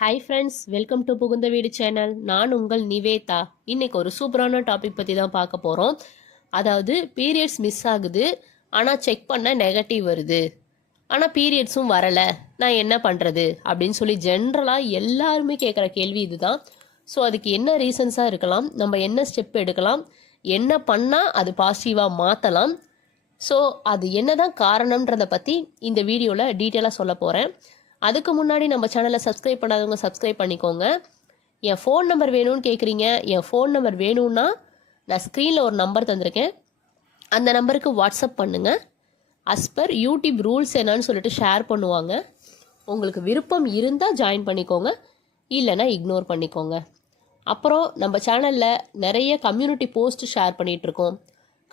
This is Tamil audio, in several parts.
ஹாய் ஃப்ரெண்ட்ஸ், வெல்கம் டு புகுந்த வீடு சேனல். நான் உங்கள் நிவேதா. இன்னைக்கு ஒரு சூப்பரான டாபிக் பற்றி தான் பார்க்க போகிறோம். அதாவது பீரியட்ஸ் மிஸ் ஆகுது, ஆனால் செக் பண்ண நெகட்டிவ் வருது, ஆனால் பீரியட்ஸும் வரலை, நான் என்ன பண்ணுறது அப்படின்னு சொல்லி ஜென்ரலாக எல்லாருமே கேட்குற கேள்வி இதுதான். ஸோ அதுக்கு என்ன ரீசன்ஸாக இருக்கலாம், நம்ம என்ன ஸ்டெப் எடுக்கலாம், என்ன பண்ணால் அது பாசிட்டிவாக மாற்றலாம், ஸோ அது என்ன தான் காரணம்ன்றதை பற்றி இந்த வீடியோவில் டீட்டெயிலாக சொல்ல போகிறேன். அதுக்கு முன்னாடி நம்ம சேனலை சப்ஸ்கிரைப் பண்ணாதவங்க சப்ஸ்கிரைப் பண்ணிக்கோங்க. என் ஃபோன் நம்பர் வேணும்னு கேட்குறீங்க. என் ஃபோன் நம்பர் வேணும்னா நான் ஸ்க்ரீனில் ஒரு நம்பர் தந்திருக்கேன், அந்த நம்பருக்கு வாட்ஸ்அப் பண்ணுங்கள். அஸ்பர் யூடியூப் ரூல்ஸ் என்னன்னு சொல்லிட்டு ஷேர் பண்ணுவாங்க. உங்களுக்கு விருப்பம் இருந்தால் ஜாயின் பண்ணிக்கோங்க, இல்லைன்னா இக்னோர் பண்ணிக்கோங்க. அப்புறம் நம்ம சேனலில் நிறைய கம்யூனிட்டி போஸ்ட் ஷேர் பண்ணிகிட்ருக்கோம்.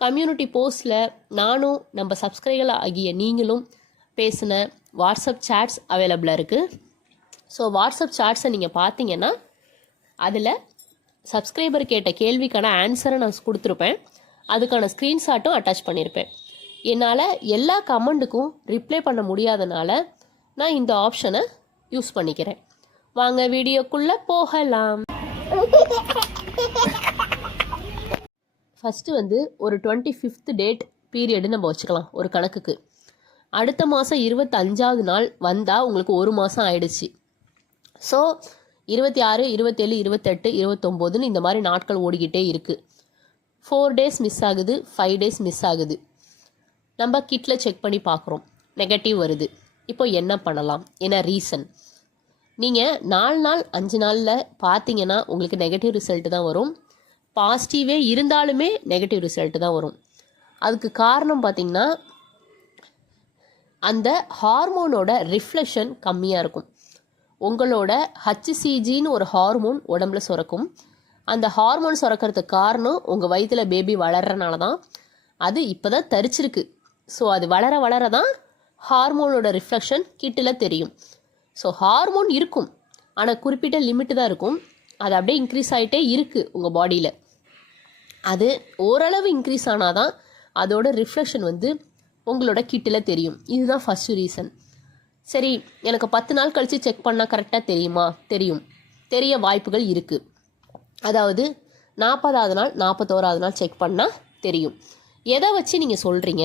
கம்யூனிட்டி போஸ்ட்டில் நானும் நம்ம சப்ஸ்கிரைபர் ஆகிய நீங்களும் பேசின வாட்ஸ்அப் சாட்ஸ் அவைலபிளாக இருக்குது. ஸோ வாட்ஸ்அப் சாட்ஸை நீங்கள் பார்த்தீங்கன்னா அதில் சப்ஸ்கிரைபர் கேட்ட கேள்விக்கான ஆன்சரை நான் கொடுத்துருப்பேன். அதுக்கான ஸ்க்ரீன்ஷாட்டும் அட்டாச் பண்ணியிருப்பேன். என்னால் எல்லா கமெண்ட்டுக்கும் ரிப்ளை பண்ண முடியாதனால நான் இந்த ஆப்ஷனை யூஸ் பண்ணிக்கிறேன். வாங்க வீடியோக்குள்ளே போகலாம். ஃபஸ்ட்டு ஒரு 25th டேட் பீரியடு நம்ம வச்சுக்கலாம் ஒரு கணக்குக்கு. அடுத்த மாதம் 25வது நாள் வந்தால் உங்களுக்கு ஒரு மாதம் ஆயிடுச்சு. ஸோ 26, 27, 28, 29ன்னு இந்த மாதிரி நாட்கள் ஓடிக்கிட்டே இருக்குது. 4 டேஸ் மிஸ் ஆகுது, 5 டேஸ் மிஸ் ஆகுது. நம்ம கிட்டில் செக் பண்ணி பார்க்குறோம், நெகட்டிவ் வருது. இப்போ என்ன பண்ணலாம், என்ன ரீசன்? நீங்கள் 4 நாள் 5 நாளில் பார்த்தீங்கன்னா உங்களுக்கு நெகட்டிவ் ரிசல்ட்டு தான் வரும். பாசிட்டிவே இருந்தாலுமே நெகட்டிவ் ரிசல்ட்டு தான் வரும். அதுக்கு காரணம் பார்த்திங்கன்னா அந்த ஹார்மோனோட ரிஃப்ளெக்ஷன் கம்மியாக இருக்கும். உங்களோட ஹச்சிசிஜின்னு ஒரு ஹார்மோன் உடம்புல சுரக்கும். அந்த ஹார்மோன் சுரக்கிறதுக்கு காரணம் உங்கள் வயிற்றில் பேபி வளர்கிறனால தான். அது இப்போ தான் தரிச்சிருக்கு. ஸோ அது வளர வளர தான் ஹார்மோனோட ரிஃப்ளெக்ஷன் கிட்டில் தெரியும். ஸோ ஹார்மோன் இருக்கும், ஆனால் குறிப்பிட்ட லிமிட்டு தான் இருக்கும். அது அப்படியே இன்க்ரீஸ் ஆகிட்டே இருக்குது உங்கள் பாடியில். அது ஓரளவு இன்க்ரீஸ் ஆனால் தான் அதோட ரிஃப்ளெக்ஷன் உங்களோட கிட்டில் தெரியும். இதுதான் ஃபஸ்ட்டு ரீசன். சரி, எனக்கு 10 நாள் கழித்து செக் பண்ணால் கரெக்டாக தெரியுமா? தெரியும், தெரிய வாய்ப்புகள் இருக்குது. அதாவது 40வது நாள் 41வது நாள் செக் பண்ணால் தெரியும். எதை வச்சு நீங்கள் சொல்கிறீங்க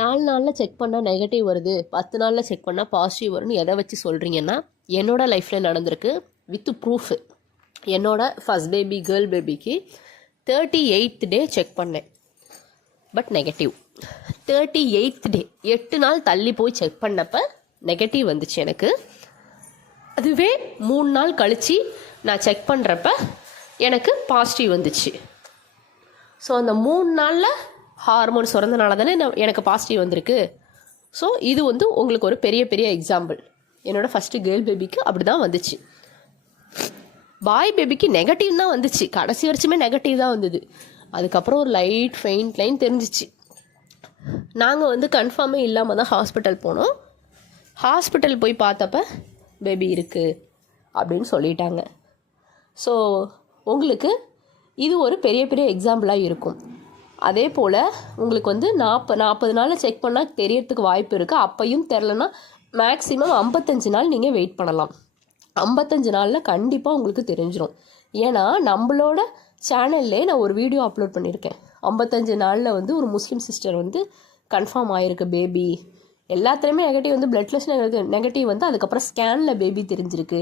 4 நாளில் செக் பண்ணால் நெகட்டிவ் வருது, 10 நாளில் செக் பண்ணால் பாசிட்டிவ் வரும்னு எதை வச்சு சொல்கிறீங்கன்னா, என்னோடய லைஃப்பில் நடந்திருக்கு வித் ப்ரூஃபு. என்னோட ஃபஸ்ட் பேபி கேர்ள் பேபிக்கு 38th டே செக் பண்ணேன், பட் நெகட்டிவ். 38th டே 8 நாள் தள்ளி போய் செக் பண்ணப்போ நெகட்டிவ் வந்துச்சு எனக்கு. அதுவே 3 நாள் கழித்து நான் செக் பண்ணுறப்ப எனக்கு பாசிட்டிவ் வந்துச்சு. ஸோ அந்த 3 நாளில் ஹார்மோன் சுரந்தனால தானே எனக்கு பாசிட்டிவ் வந்திருக்கு. ஸோ இது உங்களுக்கு ஒரு பெரிய பெரிய எக்ஸாம்பிள். என்னோடய ஃபஸ்ட்டு கேர்ள் பேபிக்கு அப்படி தான் வந்துச்சு. பாய் பேபிக்கு நெகட்டிவ் தான் வந்துச்சு, கடைசி வரைக்குமே நெகட்டிவ் தான் வந்தது. அதுக்கப்புறம் ஒரு லைட் ஃபெயிண்ட் லைன் தெரிஞ்சிச்சு. நாங்கள் கன்ஃபார்மே இல்லாமல் தான் ஹாஸ்பிட்டல் போனோம். ஹாஸ்பிட்டல் போய் பார்த்தப்ப பேபி இருக்குது அப்படின்னு சொல்லிட்டாங்க. ஸோ உங்களுக்கு இது ஒரு பெரிய பெரிய எக்ஸாம்பிளாக இருக்கும். அதே போல் உங்களுக்கு 40 நாளில் செக் பண்ணால் தெரியறதுக்கு வாய்ப்பு இருக்குது. அப்பையும் தெரிலனா மேக்ஸிமம் 55 நாள் நீங்கள் வெயிட் பண்ணலாம். 55 நாளில் கண்டிப்பாக உங்களுக்கு தெரிஞ்சிடும். ஏன்னா நம்மளோட சேனல்லே நான் ஒரு வீடியோ அப்லோட் பண்ணியிருக்கேன். 55 நாளில் ஒரு முஸ்லீம் சிஸ்டர் கன்ஃபார்ம் ஆகிருக்கு பேபி. எல்லாத்துலேயுமே நெகட்டிவ் பிளட்லெஸ் நெகட்டிவ் அதுக்கப்புறம் ஸ்கேனில் பேபி தெரிஞ்சிருக்கு.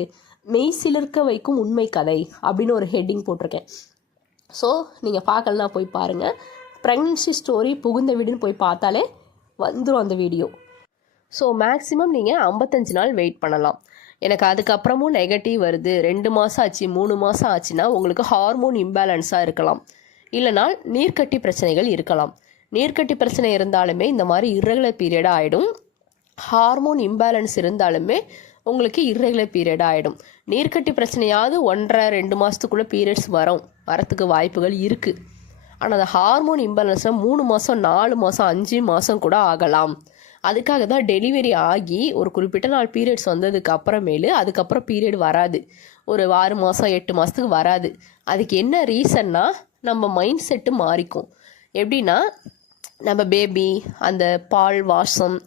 மெய் சிலிர்க்க வைக்கும் உண்மை கதை அப்படின்னு ஒரு ஹெட்டிங் போட்டிருக்கேன். ஸோ நீங்கள் பார்க்கலனா போய் பாருங்கள். ப்ரெக்னன்சி ஸ்டோரி புகுந்த வீடுன்னு போய் பார்த்தாலே வந்துடும் அந்த வீடியோ. ஸோ மேக்ஸிமம் நீங்கள் 55 நாள் வெயிட் பண்ணலாம். எனக்கு அதுக்கப்புறமும் நெகட்டிவ் வருது, 2 மாதம் ஆச்சு 3 மாதம் ஆச்சுன்னா உங்களுக்கு ஹார்மோன் இம்பேலன்ஸாக இருக்கலாம், இல்லைனா நீர்க்கட்டி பிரச்சனைகள் இருக்கலாம். நீர்க்கட்டி பிரச்சனை இருந்தாலுமே இந்த மாதிரி இர்ரெகுலர் பீரியடாக ஆகிடும். ஹார்மோன் இம்பேலன்ஸ் இருந்தாலுமே உங்களுக்கு இர்ரெகுலர் பீரியடாக ஆகிடும். நீர்க்கட்டி பிரச்சனையாவது 1.5-2 மாதத்துக்குள்ளே பீரியட்ஸ் வரத்துக்கு வாய்ப்புகள் இருக்குது. ஆனால் அந்த ஹார்மோன் இம்பேலன்ஸில் 3 மாதம் 4 மாதம் 5 மாதம் கூட ஆகலாம். அதுக்காக தான் டெலிவரி ஆகி ஒரு குறிப்பிட்ட நாள் பீரியட்ஸ் வந்ததுக்கு அப்புறமேலு அதுக்கப்புறம் பீரியட் வராது, ஒரு 6 மாதம் 8 மாதத்துக்கு வராது. அதுக்கு என்ன ரீசன்னா, நம்ம மைண்ட் செட்டு மாறிக்கும். எப்படின்னா, நம்ம பேபி அந்த பால் வாசம்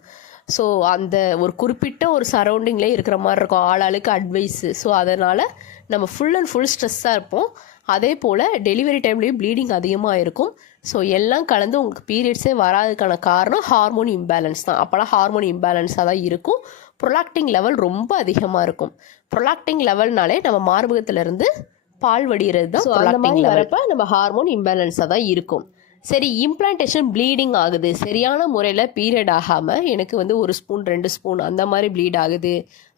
ஸோ அந்த ஒரு குறிப்பிட்ட ஒரு சரௌண்டிங்லேயே இருக்கிற மாதிரி இருக்கும், ஆளாளுக்கு அட்வைஸு. ஸோ அதனால் நம்ம ஃபுல் அண்ட் ஃபுல் ஸ்ட்ரெஸ்ஸாக இருப்போம். அதே போல் டெலிவரி டைம்லேயும் ப்ளீடிங் அதிகமாக இருக்கும். ஸோ எல்லாம் கலந்து உங்களுக்கு பீரியட்ஸே வராதுக்கான காரணம் ஹார்மோன் இம்பேலன்ஸ் தான். அப்போலாம் ஹார்மோன் இம்பேலன்ஸாக தான் இருக்கும். ப்ரொலாக்டிங் லெவல் ரொம்ப அதிகமாக இருக்கும். ப்ரொலாக்டிங் லெவல்னாலே நம்ம மார்பகத்திலேருந்து பால் வடிகிறது தான் ப்ரொலாக்டிங் லெவல். அப்போ நம்ம ஹார்மோன் இம்பேலன்ஸாக தான் இருக்கும். சரி, இம்ப்ளான்டேஷன் ப்ளீடிங் ஆகுது, சரியான முறையில் பீரியட் ஆகாமல் எனக்கு வந்து 1 ஸ்பூன் 2 ஸ்பூன் அந்த மாதிரி ப்ளீட் ஆகுது,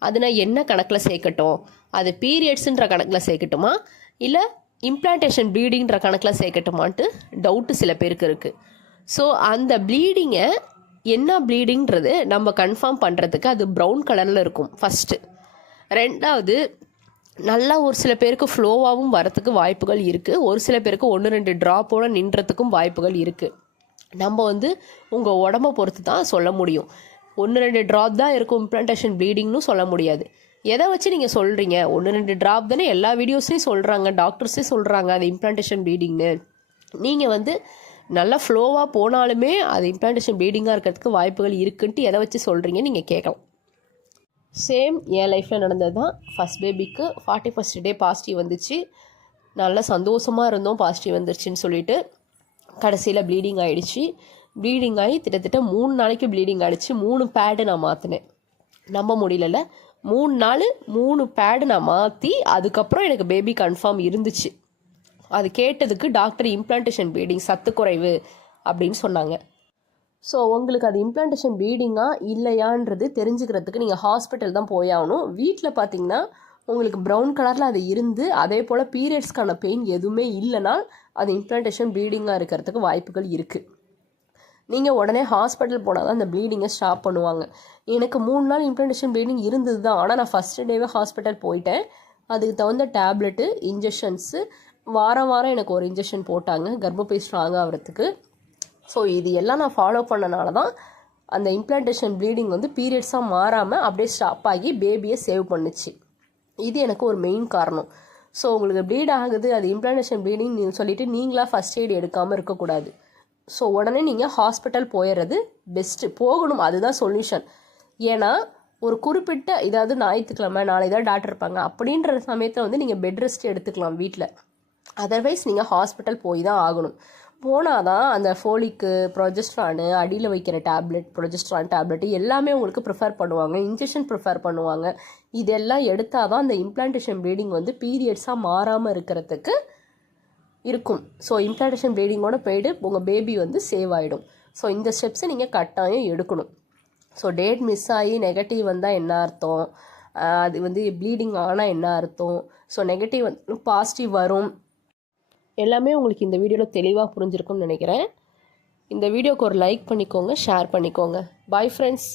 அது நான் என்ன கணக்கில் சேர்க்கட்டும்? அது பீரியட்ஸுன்ற கணக்கில் சேர்க்கட்டுமா இல்லை இம்ப்ளான்டேஷன் ப்ளீடிங்கிற கணக்கில் சேர்க்கட்டுமான்ட்டு டவுட்டு சில பேருக்கு இருக்குது. ஸோ அந்த ப்ளீடிங்கை என்ன ப்ளீடிங்கிறது நம்ம கன்ஃபார்ம் பண்ணுறதுக்கு அது ப்ரௌன் கலரில் இருக்கும் ஃபஸ்ட்டு. ரெண்டாவது, நல்லா ஒரு சில பேருக்கு ஃப்ளோவாகவும் வரத்துக்கு வாய்ப்புகள் இருக்குது. ஒரு சில பேருக்கு 1-2 ட்ராப்போடு நின்றதுக்கும் வாய்ப்புகள் இருக்குது. நம்ம வந்து உங்கள் உடம்பை பொறுத்து தான் சொல்ல முடியும். 1-2 ட்ராப் தான் இருக்கும் இம்ப்ளான்டேஷன் ப்ளீடிங்னு சொல்ல முடியாது. எதை வச்சு நீங்கள் சொல்கிறீங்க? 1-2 ட்ராப் தானே எல்லா வீடியோஸ்லேயும் சொல்கிறாங்க, டாக்டர்ஸே சொல்கிறாங்க அது இம்ப்ளான்டேஷன் ப்ளீடிங்னு. நீங்கள் வந்து நல்லா ஃப்ளோவாக போனாலுமே அது இம்ப்ளான்டேஷன் ப்ளீடிங்காக இருக்கிறதுக்கு வாய்ப்புகள் இருக்குன்ட்டு எதை வச்சு சொல்கிறீங்க நீங்கள் கேட்கலாம். சேம் என் லைஃப்பில் நடந்தது தான். ஃபஸ்ட் பேபிக்கு 41st டே பாசிட்டிவ் வந்துச்சு. நல்லா சந்தோஷமாக இருந்தோம் பாசிட்டிவ் வந்துருச்சுன்னு சொல்லிட்டு. கடைசியில் ப்ளீடிங் ஆகிடுச்சு. ப்ளீடிங் ஆகி கிட்டத்தட்ட 3 நாளைக்கு ப்ளீடிங் ஆகிடுச்சு. 3 பேடு நான் மாற்றினேன். நம்ப முடியல, 3 நாள் 3 பேடு நான் மாற்றி அதுக்கப்புறம் எனக்கு பேபி கன்ஃபார்ம் இருந்துச்சு. அது கேட்டதுக்கு டாக்டர் இம்ப்ளான்டேஷன் ப்ளீடிங், சத்து குறைவு அப்படின்னு சொன்னாங்க. ஸோ உங்களுக்கு அது இம்ப்ளான்டேஷன் ப்ளீடிங்காக இல்லையான்றது தெரிஞ்சுக்கிறதுக்கு நீங்கள் ஹாஸ்பிட்டல் தான் போயாகணும். வீட்டில் பார்த்தீங்கன்னா உங்களுக்கு ப்ரௌன் கலரில் அது இருந்து அதே போல் பீரியட்ஸ்க்கான பெயின் எதுவுமே இல்லைனா அது இம்ப்ளான்டேஷன் ப்ளீடிங்காக இருக்கிறதுக்கு வாய்ப்புகள் இருக்குது. நீங்கள் உடனே ஹாஸ்பிட்டல் போனால் தான் அந்த ப்ளீடிங்கை ஸ்டாப் பண்ணுவாங்க. எனக்கு 3 நாள் இம்ப்ளான்டேஷன் ப்ளீடிங் இருந்தது தான். ஆனால் நான் ஃபஸ்ட்டு டேவே ஹாஸ்பிட்டல் போயிட்டேன். அதுக்கு தகுந்த டேப்லெட்டு, இன்ஜெக்ஷன்ஸு, வாரம் எனக்கு ஒரு இன்ஜெக்ஷன் போட்டாங்க கர்ப்பப்பை ஸ்ட்ராங் ஆகிறதுக்கு. ஸோ இது எல்லாம் நான் ஃபாலோ பண்ணனால தான் அந்த இம்ப்ளான்டேஷன் ப்ளீடிங் வந்து பீரியட்ஸாக மாறாமல் அப்படியே ஸ்டாப் ஆகி பேபியை சேவ் பண்ணுச்சு. இது எனக்கு ஒரு மெயின் காரணம். ஸோ உங்களுக்கு ப்ளீட் ஆகுது, அது இம்ப்ளான்டேஷன் ப்ளீடிங் சொல்லிவிட்டு நீங்களாக ஃபஸ்ட் எய்ட் எடுக்காமல் இருக்கக்கூடாது. ஸோ உடனே நீங்கள் ஹாஸ்பிட்டல் போயிடுறது பெஸ்ட்டு. போகணும், அதுதான் சொல்யூஷன். ஏன்னா ஒரு குறிப்பிட்ட இதாவது ஞாயிற்றுக்கிழமை நாளை தான் டாக்டர் இருப்பாங்க அப்படின்ற சமயத்தில் வந்து நீங்கள் பெட் ரெஸ்ட் எடுத்துக்கலாம் வீட்டில். அதர்வைஸ் நீங்கள் ஹாஸ்பிட்டல் போய் தான் ஆகணும். போனால் தான் அந்த ஃபோலிக்கு, ப்ரொஜெஸ்ட்ரானு, அடியில் வைக்கிற டேப்லெட், ப்ரொஜெஸ்ட்ரான் டேப்லெட்டு எல்லாமே உங்களுக்கு ப்ரிஃபர் பண்ணுவாங்க, இன்ஜெக்ஷன் ப்ரிஃபர் பண்ணுவாங்க. இதெல்லாம் எடுத்தால் தான் அந்த இம்ப்ளான்டேஷன் ப்ளீடிங் வந்து பீரியட்ஸாக மாறாமல் இருக்கிறதுக்கு இருக்கும். ஸோ இம்ப்ளான்டேஷன் ப்ளீடிங்கோட போய்ட்டு உங்கள் பேபி வந்து சேவ் ஆகிடும். ஸோ இந்த ஸ்டெப்ஸை நீங்கள் கட்டாயம் எடுக்கணும். ஸோ டேட் மிஸ் ஆகி நெகட்டிவ் வந்தால் என்ன அர்த்தம், அது வந்து ப்ளீடிங் ஆனால் என்ன அர்த்தம், ஸோ நெகட்டிவ் வந்து பாசிட்டிவ் வரும், எல்லாமே உங்களுக்கு இந்த வீடியோவில் தெளிவாக புரிஞ்சிருக்கும்னு நினைக்கிறேன். இந்த வீடியோக்கு ஒரு லைக் பண்ணிக்கோங்க, ஷேர் பண்ணிக்கோங்க. Bye friends.